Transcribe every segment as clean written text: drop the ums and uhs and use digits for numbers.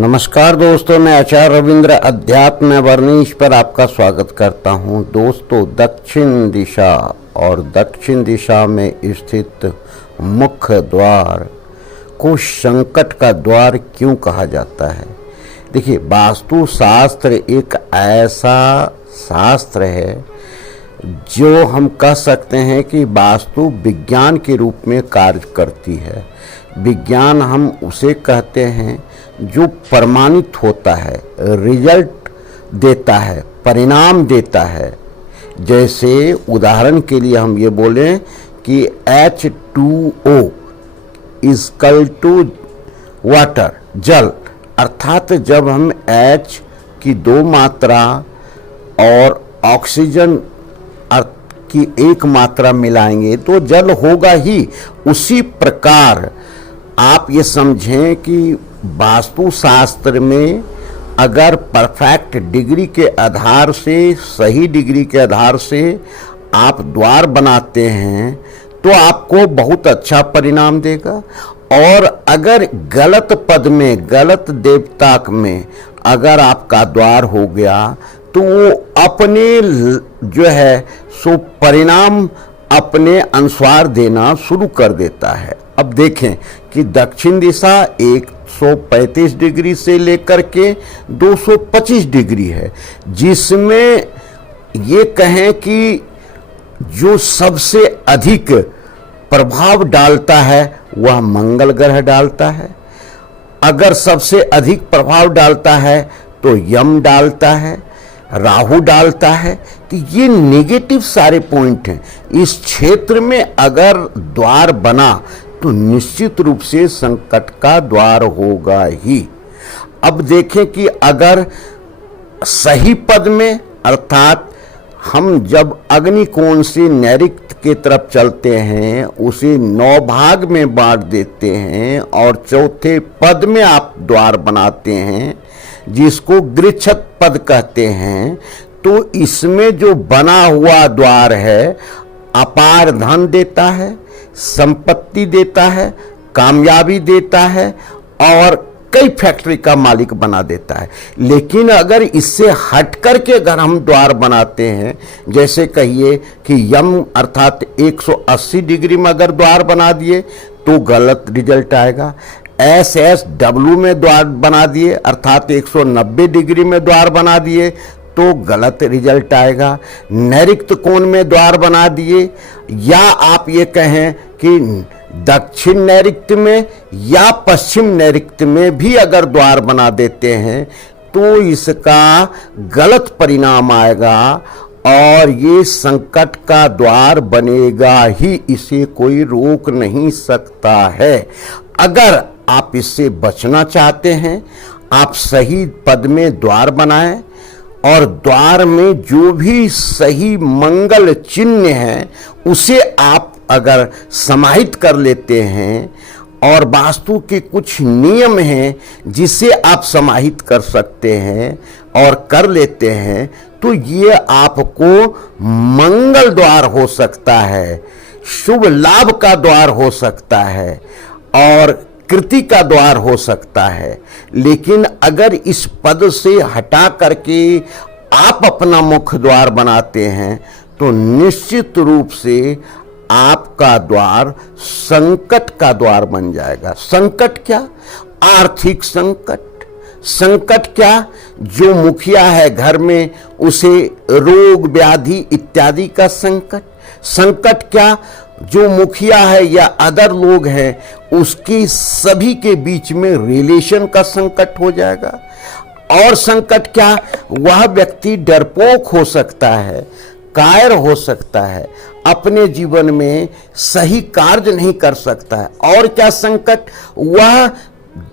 नमस्कार दोस्तों, मैं आचार्य रविंद्र अध्यात्म वर्णीश पर आपका स्वागत करता हूं। दोस्तों, दक्षिण दिशा और दक्षिण दिशा में स्थित मुख्य द्वार को संकट का द्वार क्यों कहा जाता है? देखिए, वास्तु शास्त्र एक ऐसा शास्त्र है जो हम कह सकते हैं कि वास्तु विज्ञान के रूप में कार्य करती है। विज्ञान हम उसे कहते हैं जो प्रमाणित होता है, रिजल्ट देता है, परिणाम देता है। जैसे उदाहरण के लिए हम ये बोलें कि H2O इजकल टू वाटर, जल, अर्थात जब हम H की 2 मात्रा और ऑक्सीजन की 1 मात्रा मिलाएंगे तो जल होगा ही। उसी प्रकार आप ये समझें कि वास्तुशास्त्र में अगर परफेक्ट डिग्री के आधार से, सही डिग्री के आधार से आप द्वार बनाते हैं तो आपको बहुत अच्छा परिणाम देगा। और अगर गलत पद में, गलत देवताक में अगर आपका द्वार हो गया तो वो अपने जो है सो परिणाम अपने अनुसार देना शुरू कर देता है। अब देखें कि दक्षिण दिशा 135 डिग्री से लेकर के 225 डिग्री है, जिसमें ये कहें कि जो सबसे अधिक प्रभाव डालता है वह मंगल ग्रह डालता है। अगर सबसे अधिक प्रभाव डालता है तो यम डालता है, राहु डालता है। तो ये नेगेटिव सारे पॉइंट हैं। इस क्षेत्र में अगर द्वार बना तो निश्चित रूप से संकट का द्वार होगा ही। अब देखें कि अगर सही पद में, अर्थात हम जब अग्निकोण से नैऋत्य के तरफ चलते हैं उसे 9 भाग में बांट देते हैं और चौथे पद में आप द्वार बनाते हैं जिसको गृच्छत पद कहते हैं, तो इसमें जो बना हुआ द्वार है अपार धन देता है, संपत्ति देता है, कामयाबी देता है और कई फैक्ट्री का मालिक बना देता है। लेकिन अगर इससे हट करके अगर हम द्वार बनाते हैं, जैसे कहिए कि यम अर्थात 180 डिग्री में अगर द्वार बना दिए तो गलत रिजल्ट आएगा। SSW में द्वार बना दिए अर्थात 190 डिग्री में द्वार बना दिए तो गलत रिजल्ट आएगा। नैऋत्य कोण में द्वार बना दिए, या आप ये कहें कि दक्षिण नैऋत्य में या पश्चिम नैऋत्य में भी अगर द्वार बना देते हैं तो इसका गलत परिणाम आएगा और ये संकट का द्वार बनेगा ही। इसे कोई रोक नहीं सकता है। अगर आप इससे बचना चाहते हैं, आप सही पद में द्वार बनाएं और द्वार में जो भी सही मंगल चिन्ह है उसे आप अगर समाहित कर लेते हैं, और वास्तु के कुछ नियम हैं जिसे आप समाहित कर सकते हैं और कर लेते हैं, तो ये आपको मंगल द्वार हो सकता है, शुभ लाभ का द्वार हो सकता है और कृति का द्वार हो सकता है। लेकिन अगर इस पद से हटा करके आप अपना मुख्य द्वार बनाते हैं तो निश्चित रूप से आपका द्वार संकट का द्वार बन जाएगा। संकट क्या? आर्थिक संकट। संकट क्या? जो मुखिया है घर में उसे रोग व्याधि इत्यादि का संकट। संकट क्या? जो मुखिया है या अदर लोग हैं उसकी सभी के बीच में रिलेशन का संकट हो जाएगा। और संकट क्या? वह व्यक्ति डरपोक हो सकता है, कायर हो सकता है, अपने जीवन में सही कार्य नहीं कर सकता है। और क्या संकट? वह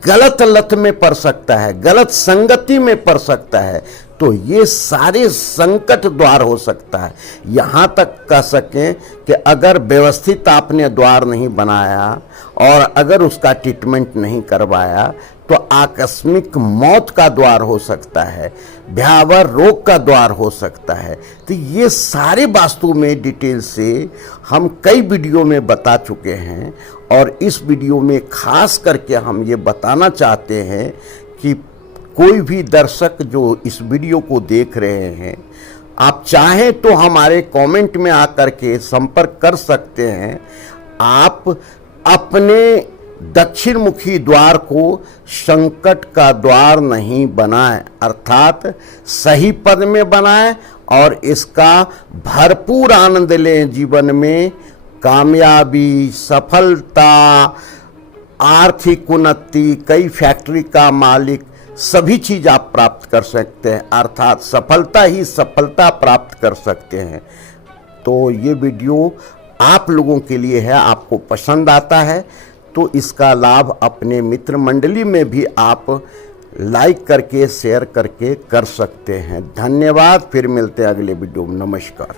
गलत लत में पड़ सकता है, गलत संगति में पड़ सकता है। तो ये सारे संकट द्वार हो सकता है। यहाँ तक कह सकें कि अगर व्यवस्थित आपने द्वार नहीं बनाया और अगर उसका ट्रीटमेंट नहीं करवाया तो आकस्मिक मौत का द्वार हो सकता है, भयावह रोग का द्वार हो सकता है। तो ये सारे वास्तु में डिटेल से हम कई वीडियो में बता चुके हैं और इस वीडियो में खास करके हम ये बताना चाहते हैं कि कोई भी दर्शक जो इस वीडियो को देख रहे हैं, आप चाहें तो हमारे कमेंट में आकर के संपर्क कर सकते हैं। आप अपने दक्षिण मुखी द्वार को संकट का द्वार नहीं बनाएं, अर्थात सही पद में बनाएं और इसका भरपूर आनंद लें। जीवन में कामयाबी, सफलता, आर्थिक उन्नति, कई फैक्ट्री का मालिक, सभी चीज आप प्राप्त कर सकते हैं, अर्थात सफलता ही सफलता प्राप्त कर सकते हैं। तो ये वीडियो आप लोगों के लिए है, आपको पसंद आता है तो इसका लाभ अपने मित्र मंडली में भी आप लाइक करके शेयर करके कर सकते हैं। धन्यवाद। फिर मिलते हैं अगले वीडियो में। नमस्कार।